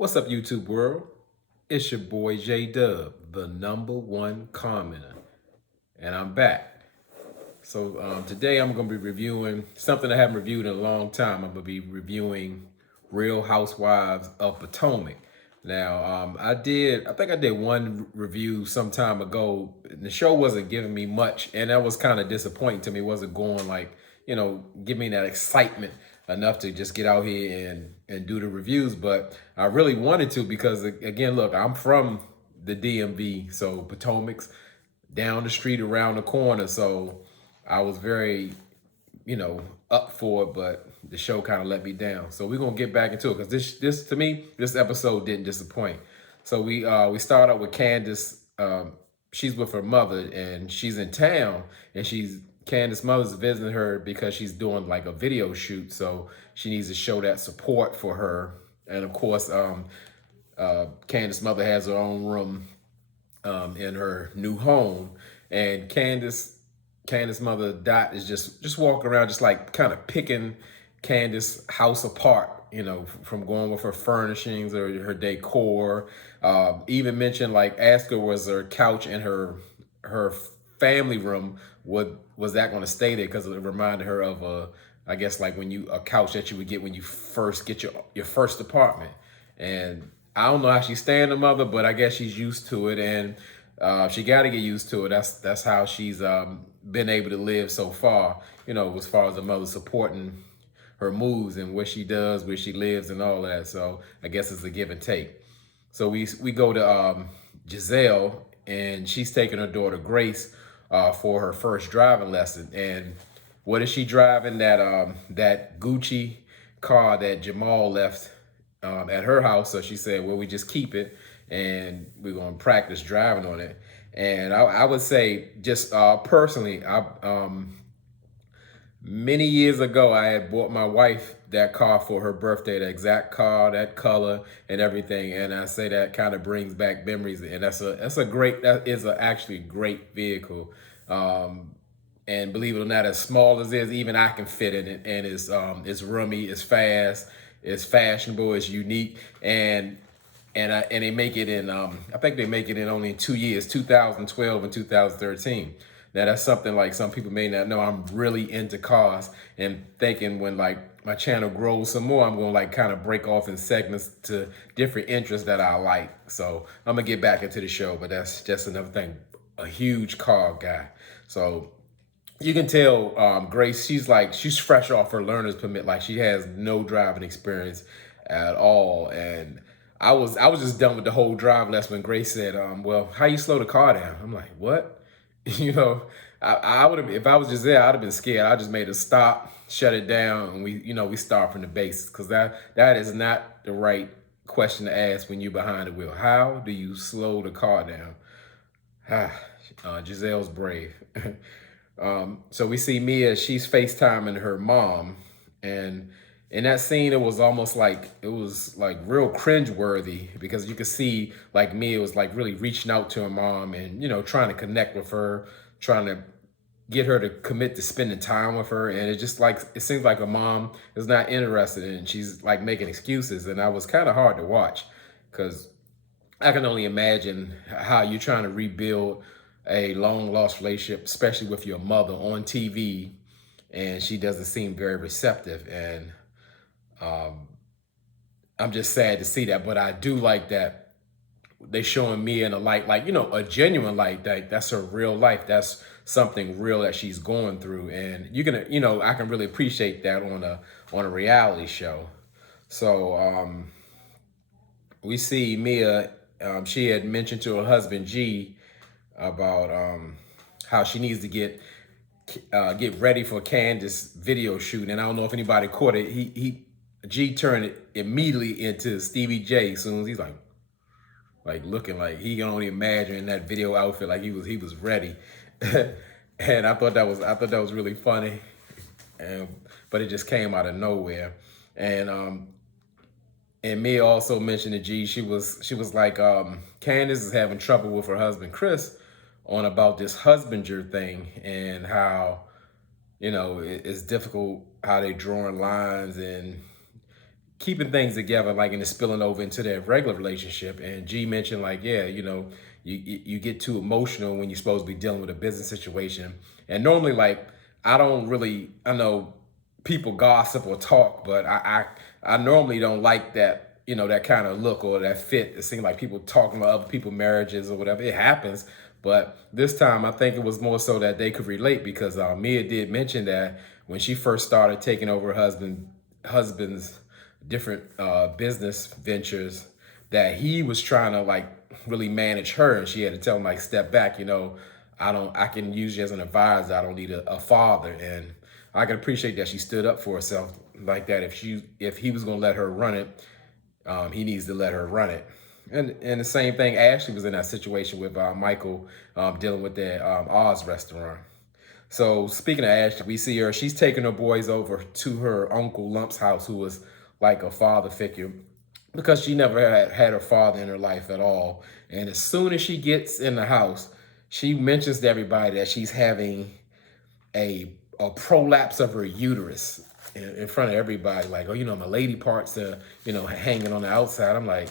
What's up, YouTube world? It's your boy J Dub, the #1 commenter, and I'm back. So today I'm going to be reviewing something I haven't reviewed in a long time. I'm going to be reviewing Real Housewives of Potomac. Now, I think I did one review some time ago. And the show wasn't giving me much, and that was kind of disappointing to me. It wasn't going like, give me that excitement enough to just get out here and do the reviews. But I really wanted to because, again, look, I'm from the DMV, so Potomac's down the street, around the corner. So I was very, up for it, but the show kind of let me down. So we're gonna get back into it because this to me, this episode didn't disappoint. So we start out with Candace. She's with her mother and she's in town, and Candace's mother's visiting her because she's doing like a video shoot. So she needs to show that support for her. And of course, Candace's mother has her own room in her new home, and Candace's mother Dot is just walking around, just like kind of picking Candace's house apart, from going with her furnishings or her decor. Even mentioned, like, ask her was her couch in her family room, was that going to stay there, because it reminded her of I guess like a couch that you would get when you first get your first apartment. And I don't know how she's staying, the mother, but I guess she's used to it, and she got to get used to it. That's how she's been able to live so far, as far as the mother supporting her moves and what she does, where she lives, and all that. So I guess it's a give and take. So we go to Giselle, and she's taking her daughter Grace for her first driving lesson. And what is she driving? That Gucci car that Jamal left at her house. So she said, well, we just keep it and we're going to practice driving on it. And I would say, just personally, many years ago, I had bought my wife that car for her birthday, the exact car, that color and everything. And I say that kind of brings back memories. And that is actually a great vehicle. And believe it or not, as small as it is, even I can fit in it. And it's roomy, it's fast, it's fashionable, it's unique, and they make it in. I think they make it in only 2 years, 2012 and 2013. Now that's something like some people may not know. I'm really into cars, and thinking when like my channel grows some more, I'm gonna like kind of break off in segments to different interests that I like. So I'm gonna get back into the show, but that's just another thing. A huge car guy. So you can tell Grace, she's fresh off her learner's permit. Like, she has no driving experience at all. And I was just done with the whole driving lesson when Grace said, well, how you slow the car down? I'm like, what? you know, I would have, if I was just there, I'd have been scared. I just made a stop, shut it down, and we start from the basics, because that is not the right question to ask when you're behind the wheel. How do you slow the car down? Giselle's brave. So we see Mia, she's FaceTiming her mom, and in that scene, it was real cringeworthy, because you could see like Mia was like really reaching out to her mom and, trying to connect with her, trying to get her to commit to spending time with her. And it seems like her mom is not interested, and she's like making excuses. And that was kind of hard to watch, because I can only imagine how you're trying to rebuild a long lost relationship, especially with your mother on TV, and she doesn't seem very receptive. And I'm just sad to see that, but I do like that they showing me in a light, like, a genuine light, that's her real life. That's something real that she's going through. And I can really appreciate that on a reality show. So we see Mia, she had mentioned to her husband G about how she needs to get ready for Candace's video shoot. And I don't know if anybody caught it. G turned it immediately into Stevie J as soon as he's like looking like he can only imagine in that video outfit, like he was ready. And I thought that was really funny. But it just came out of nowhere. And Mia also mentioned to G, she was like, Candace is having trouble with her husband Chris on about this husbander thing, and how, it's difficult how they drawing lines, and keeping things together, like, and it's spilling over into their regular relationship. And G mentioned, like, yeah, you get too emotional when you're supposed to be dealing with a business situation. And normally, like, I know people gossip or talk, but I normally don't like that, that kind of look or that fit. It seems like people talking about other people's marriages or whatever. It happens. But this time, I think it was more so that they could relate, because Mia did mention that when she first started taking over her husband's different business ventures, that he was trying to, like, really manage her, and she had to tell him, like, step back. I can use you as an advisor. I don't need a father. And I can appreciate that she stood up for herself like that. If he was gonna let her run it, he needs to let her run it. And the same thing, Ashley was in that situation with Michael, dealing with that Oz restaurant. So speaking of Ashley, we see her, she's taking her boys over to her Uncle Lump's house, who was like a father figure, because she never had her father in her life at all. And as soon as she gets in the house, she mentions to everybody that she's having a prolapse of her uterus in front of everybody. Like, oh, my lady parts are, hanging on the outside. I'm like,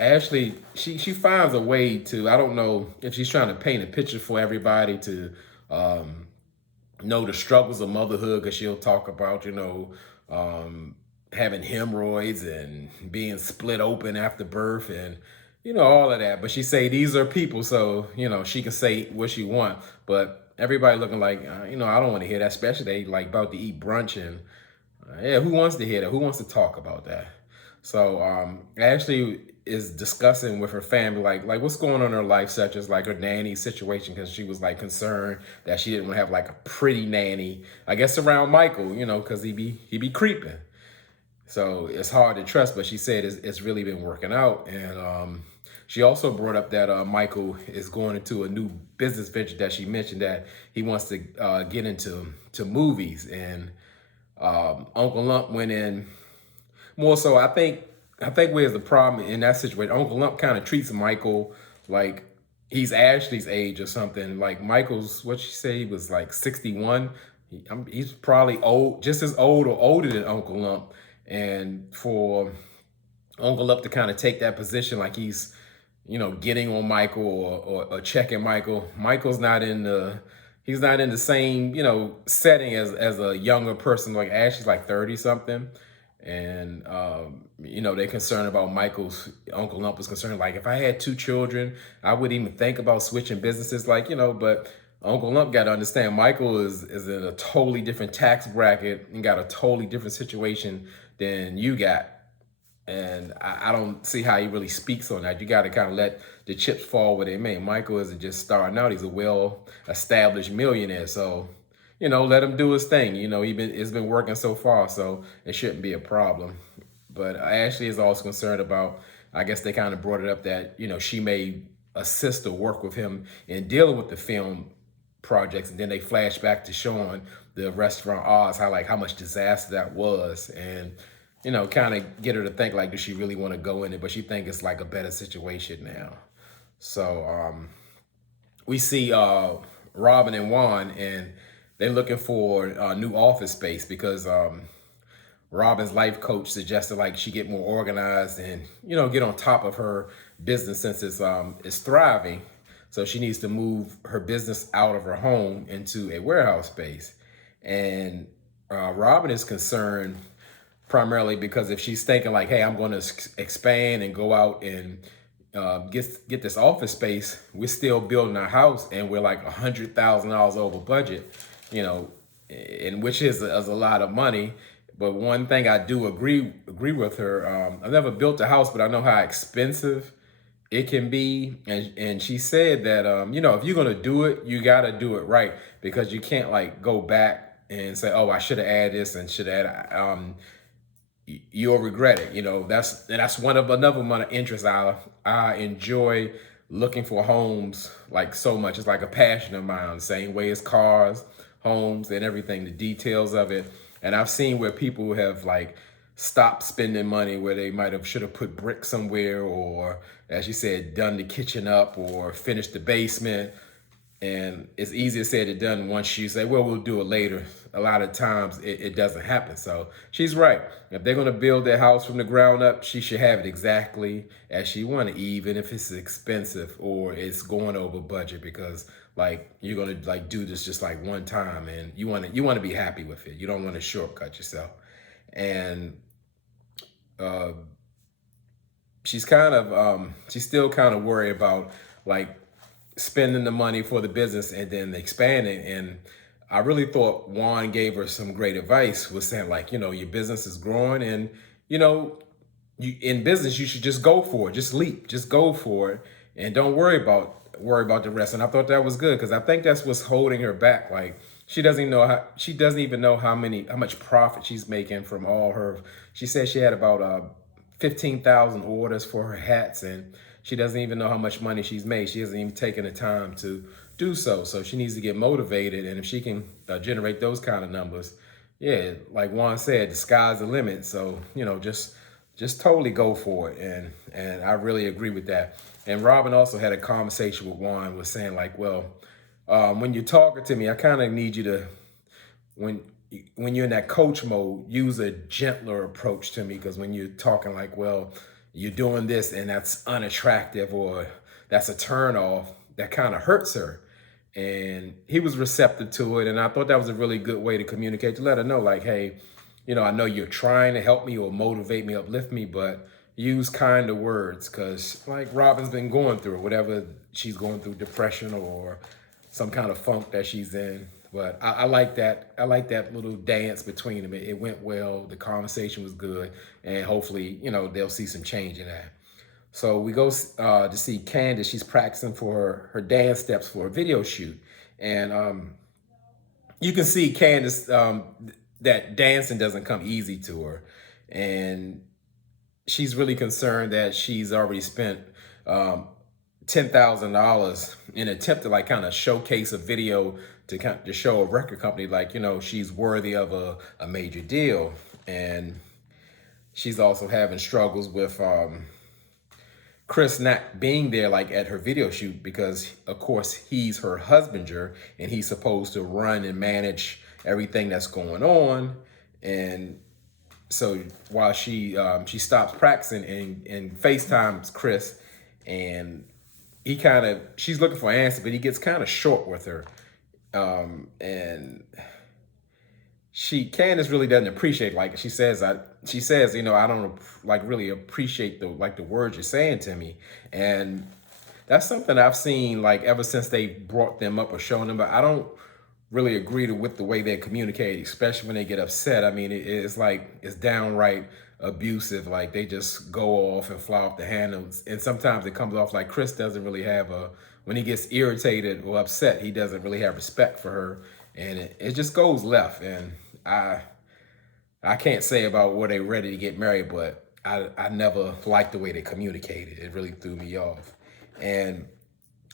Ashley, she finds a way to, I don't know if she's trying to paint a picture for everybody to know the struggles of motherhood, because she'll talk about, having hemorrhoids and being split open after birth and, all of that. But she say these are people, so, she can say what she want. But everybody looking like, I don't want to hear that, especially they like about to eat brunch. And yeah, who wants to hear that? Who wants to talk about that? So Ashley is discussing with her family, like what's going on in her life, such as like her nanny situation, because she was like concerned that she didn't want to have like a pretty nanny, I guess, around Michael, because he be creeping. So it's hard to trust, but she said it's really been working out. And she also brought up that Michael is going into a new business venture that she mentioned, that he wants to get into movies. And Uncle Lump went in more so. I think where's the problem in that situation, Uncle Lump kind of treats Michael like he's Ashley's age or something. Like, Michael's, what she say, he was like 61. He's probably old, just as old or older than Uncle Lump. And for Uncle Lump to kind of take that position, like he's, getting on Michael or checking Michael. Michael's not in the, he's not in the same, setting as a younger person. Like, Ashley's like 30 something. And, they're concerned about Michael's, Uncle Lump was concerned, like, if I had 2 children, I wouldn't even think about switching businesses, like, but Uncle Lump got to understand Michael is in a totally different tax bracket and got a totally different situation than you got. And I don't see how he really speaks on that. You got to kind of let the chips fall where they may. Michael isn't just starting out. He's a well-established millionaire. So, let him do his thing. It's been working so far, so it shouldn't be a problem. But Ashley is also concerned about, I guess they kind of brought it up that, she may assist or work with him in dealing with the film projects. And then they flash back to showing the restaurant Oz, how much disaster that was. And, kind of get her to think, like, does she really want to go in it? But she think it's like a better situation now. So we see Robin and Juan, and they're looking for a new office space, because Robin's life coach suggested, like, she get more organized and, get on top of her business, since it's thriving. So she needs to move her business out of her home into a warehouse space. And Robin is concerned primarily because if she's thinking, like, hey, I'm going to expand and go out and get this office space, we're still building our house and we're like $100,000 over budget, and which is a lot of money. But one thing I do agree with her, I've never built a house, but I know how expensive it can be. And she said that, if you're going to do it, you got to do it right, because you can't, like, go back and say, oh, I should have added this and should add, you'll regret it. That's another one of interest. I enjoy looking for homes, like, so much. It's like a passion of mine, same way as cars, homes, and everything, the details of it. And I've seen where people have, like, stopped spending money where they should have put brick somewhere, or, as you said, done the kitchen up or finished the basement. And it's easier said than done once you say, well, we'll do it later. A lot of times it doesn't happen. So she's right. If they're going to build their house from the ground up, she should have it exactly as she wanted, even if it's expensive or it's going over budget, because like you're going to like do this just like one time, and you want to be happy with it. You don't want to shortcut yourself. And uh, she's still kind of worried about like spending the money for the business and then expanding. And I really thought Juan gave her some great advice, was saying like, your business is growing, and you in business you should just go for it, just leap, just go for it, and don't worry about the rest. And I thought that was good, because I think that's what's holding her back. Like she doesn't even know how much profit she's making from all her. She said she had about 15,000 orders for her hats, and she doesn't even know how much money she's made. She hasn't even taken the time to do so. So she needs to get motivated. And if she can generate those kind of numbers, yeah, like Juan said, the sky's the limit. So, just totally go for it. And I really agree with that. And Robin also had a conversation with Juan, was saying like, well, when you're talking to me, I kind of need you to, when you're in that coach mode, use a gentler approach to me. Because when you're talking like, well, you're doing this and that's unattractive, or that's a turn off, that kind of hurts her. And he was receptive to it. And I thought that was a really good way to communicate, to let her know like, hey, I know you're trying to help me or motivate me, uplift me, but use kinder words. Because like Robin's been going through whatever she's going through, depression or some kind of funk that she's in. But I like that. I like that little dance between them. It went well. The conversation was good, and hopefully, they'll see some change in that. So we go to see Candace. She's practicing for her dance steps for a video shoot, and you can see Candace that dancing doesn't come easy to her, and she's really concerned that she's already spent $10,000 in an attempt to like kind of showcase a video to show a record company like, she's worthy of a major deal. And she's also having struggles with Chris not being there like at her video shoot, because of course he's her husbander and he's supposed to run and manage everything that's going on. And so while she stops practicing and FaceTimes Chris, and she's looking for an answer, but he gets kind of short with her. And Candace really doesn't appreciate, like she says, I don't like really appreciate the words you're saying to me. And that's something I've seen like ever since they brought them up or shown them, but I don't really agree with the way they communicate, especially when they get upset. I mean, it's downright abusive. Like they just go off and fly off the handles. And sometimes it comes off like Chris doesn't really have when he gets irritated or upset, he doesn't really have respect for her. And it just goes left. And I can't say about were they ready to get married, but I never liked the way they communicated. It really threw me off. And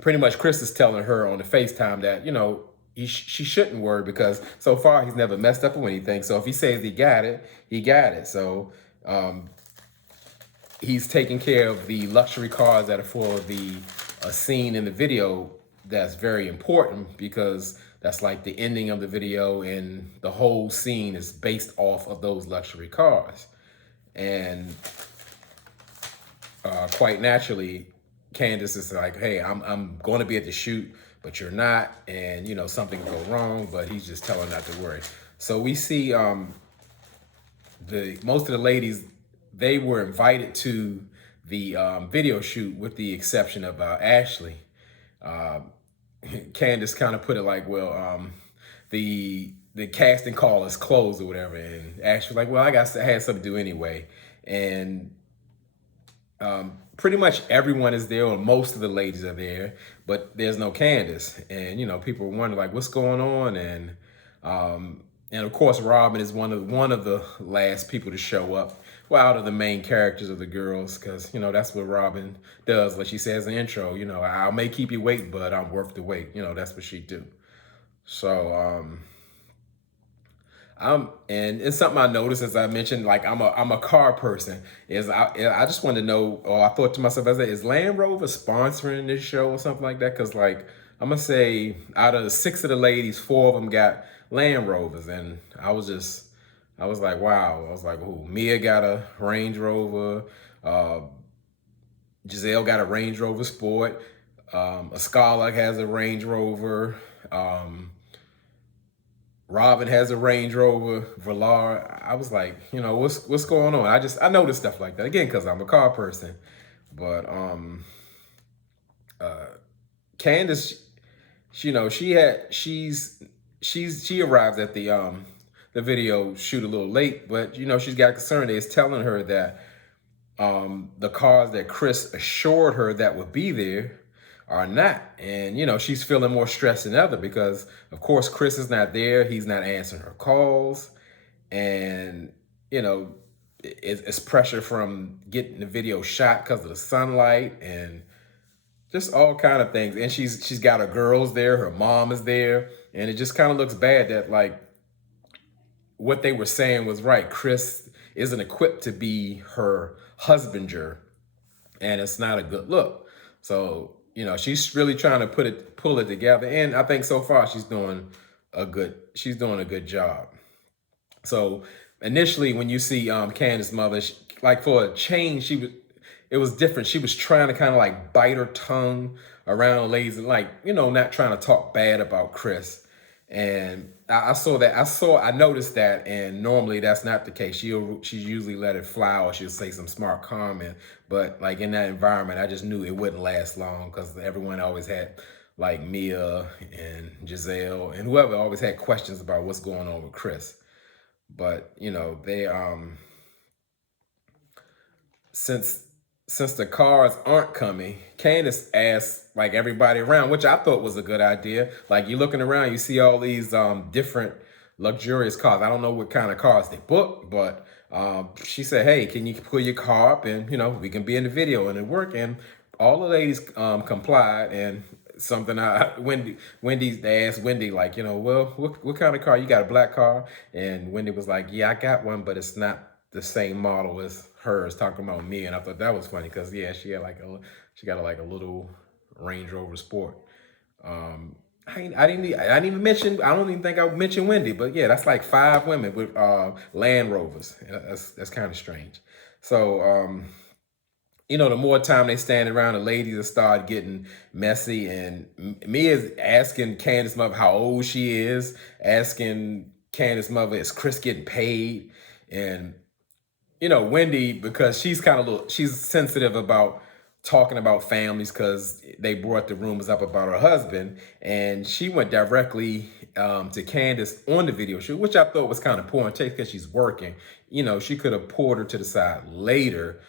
pretty much Chris is telling her on the FaceTime that, she shouldn't worry, because so far he's never messed up with anything. So if he says he got it, he got it. So he's taking care of the luxury cars that are for a scene in the video that's very important, because that's like the ending of the video, and the whole scene is based off of those luxury cars. And quite naturally, Candace is like, hey, I'm going to be at the shoot, but you're not, and something will go wrong, but he's just telling her not to worry. So we see most of the ladies, they were invited to the video shoot, with the exception of Ashley. Candace kind of put it like, well, the casting call is closed or whatever, and Ashley was like, well, I had something to do anyway. And pretty much everyone is there, or most of the ladies are there, but there's no Candace. And people wonder like, what's going on? And of course Robin is one of the last people to show up, well, out of the main characters of the girls, because that's what Robin does. Like she says in the intro, I may keep you waiting, but I'm worth the wait. That's what she do. So and it's something I noticed, as I mentioned, like I'm a car person. I just want to know, or I thought to myself, is Land Rover sponsoring this show or something like that? Because like I'm gonna say out of the 6 of the ladies, 4 of them got Land Rovers, and I was like, wow. I was like, ooh, Mia got a Range Rover, uh, Giselle got a Range Rover Sport, Escala has a Range Rover, um, Robin has a Range Rover, Velar. I was like, what's going on? I noticed stuff like that again because I'm a car person, but Candace, she arrives at the video shoot a little late, but she's got concern. It's telling her that the cars that Chris assured her that would be there are not, and she's feeling more stressed than ever because of course Chris is not there. He's not answering her calls, and you know it's pressure from getting the video shot because of the sunlight and just all kind of things. And she's got her girls there, her mom is there, and it just kind of looks bad that like what they were saying was right. Chris isn't equipped to be her husbander, and it's not a good look. So she's really trying to pull it together, and I think so far she's doing a good job. So initially, when you see Candace's mother, like for a change, it was different. She was trying to kind of like bite her tongue around ladies and like not trying to talk bad about Chris. And I saw that. I noticed that, and normally that's not the case. She usually let it fly, or she'll say some smart comment. But like in that environment, I just knew it wouldn't last long because everyone always had like Mia and Giselle and whoever always had questions about what's going on with Chris. But they since the cars aren't coming, Candace asked like everybody around, which I thought was a good idea. Like you're looking around, you see all these different luxurious cars. I don't know what kind of cars they booked, but she said, "Hey, can you pull your car up and we can be in the video and it work?" And all the ladies complied. And something they asked Wendy like, well, what kind of car you got? A black car? And Wendy was like, yeah, I got one, but it's not the same model as hers, talking about me. And I thought that was funny because yeah, she got like a little Range Rover Sport. I didn't even mention. I don't even think I mentioned Wendy, but yeah, that's like 5 women with Land Rovers. That's kind of strange. So the more time they stand around, the ladies will start getting messy. And me is asking Candace's mother how old she is, asking Candace's mother, is Chris getting paid? And Wendy, because she's sensitive about talking about families because they brought the rumors up about her husband, and she went directly to Candace on the video shoot, which I thought was kind of poor in taste because she's working. She could have pulled her to the side later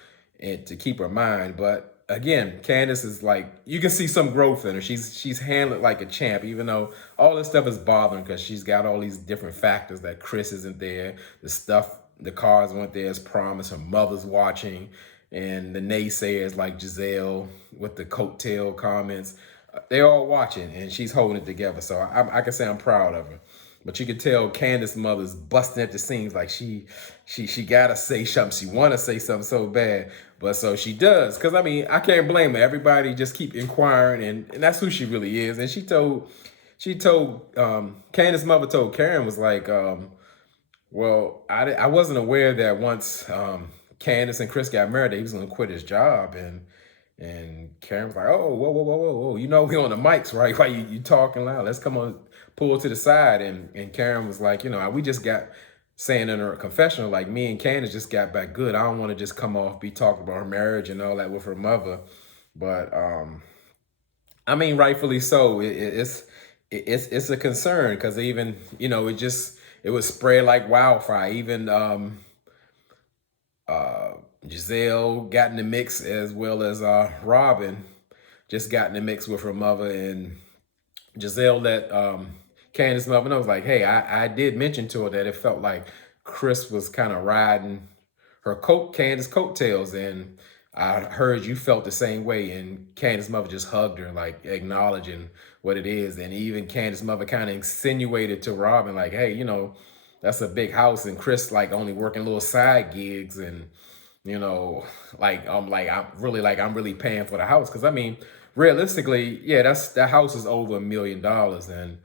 and to keep her mind. But again, Candace is like, you can see some growth in her. She's handled like a champ, even though all this stuff is bothering because she's got all these different factors that Chris isn't there, the cars weren't there as promised, her mother's watching, and the naysayers like Giselle with the coattail comments, they're all watching, and she's holding it together. So I can say I'm proud of her. But you can tell Candace's mother's busting at the seams, like she gotta say something. She wanna say something so bad, but so she does. Cause I mean, I can't blame her. Everybody just keep inquiring, and that's who she really is. And she told Candace's mother told Karen, was like, well, I wasn't aware that once Candace and Chris got married, that he was gonna quit his job. And Karen was like, oh, whoa. We on the mics, right? Why you talking loud? Let's come on, pull to the side. And Karen was like, we just got saying in her confessional, like, me and Candace just got back good. I don't want to just come off, be talking about her marriage and all that with her mother. But I mean, rightfully so. It's a concern because even, it was spread like wildfire. Even Giselle got in the mix, as well as Robin just got in the mix with her mother. And Giselle let Candace's mother know, was like, hey, I did mention to her that it felt like Chris was kind of riding Candace's coattails, and I heard you felt the same way. And Candace's mother just hugged her, like acknowledging what it is. And even Candace's mother kind of insinuated to Robin, like, hey, that's a big house, and Chris like only working little side gigs. And you know, I'm really paying for the house. Cause I mean, realistically, yeah, that house is over $1 million, and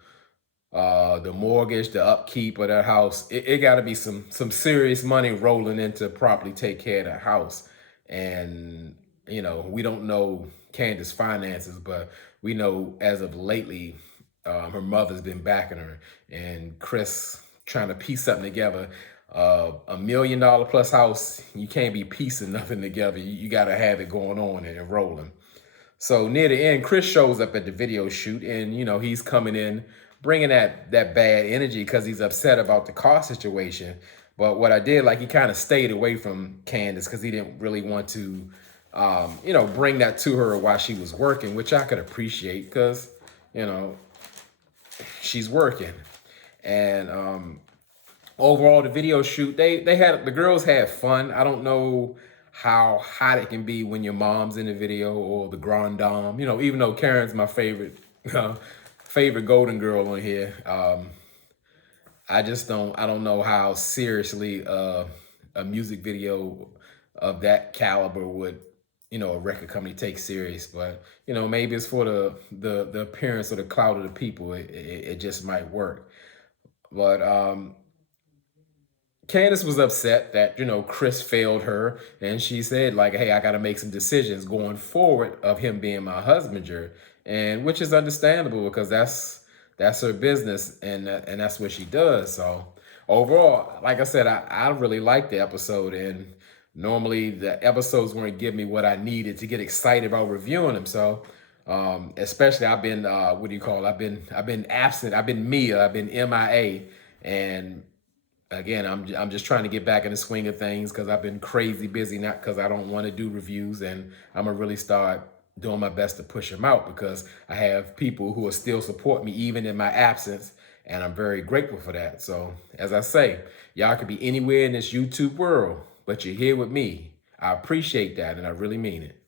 the mortgage, the upkeep of that house, it got to be some serious money rolling in to properly take care of that house. And we don't know Candace's finances, but we know as of lately, her mother's been backing her, and Chris trying to piece something together. $1 million plus house, you can't be piecing nothing together. You got to have it going on and rolling. So near the end, Chris shows up at the video shoot, and he's coming in, bringing that bad energy because he's upset about the car situation. But what I did, like, he kind of stayed away from Candace because he didn't really want to, bring that to her while she was working, which I could appreciate because, you know, she's working. And overall, the video shoot, the girls had fun. I don't know how hot it can be when your mom's in the video or the grand dame. Even though Karen's my favorite favorite golden girl on here, I don't know how seriously a music video of that caliber would a record company take serious. But maybe it's for the appearance or the clout of the people. It just might work. But Candace was upset that, Chris failed her. And she said, like, hey, I got to make some decisions going forward of him being my husbander. And which is understandable because that's her business, and that's what she does. So overall, like I said, I really liked the episode. And normally the episodes weren't giving me what I needed to get excited about reviewing them. So especially I've been what do you call it? I've been absent. I've been Mia. I've been MIA. And again, I'm just trying to get back in the swing of things because I've been crazy busy, not because I don't want to do reviews. And I'm gonna really start doing my best to push them out because I have people who will still support me even in my absence, and I'm very grateful for that. So as I say, y'all could be anywhere in this YouTube world, but you're here with me. I appreciate that, and I really mean it.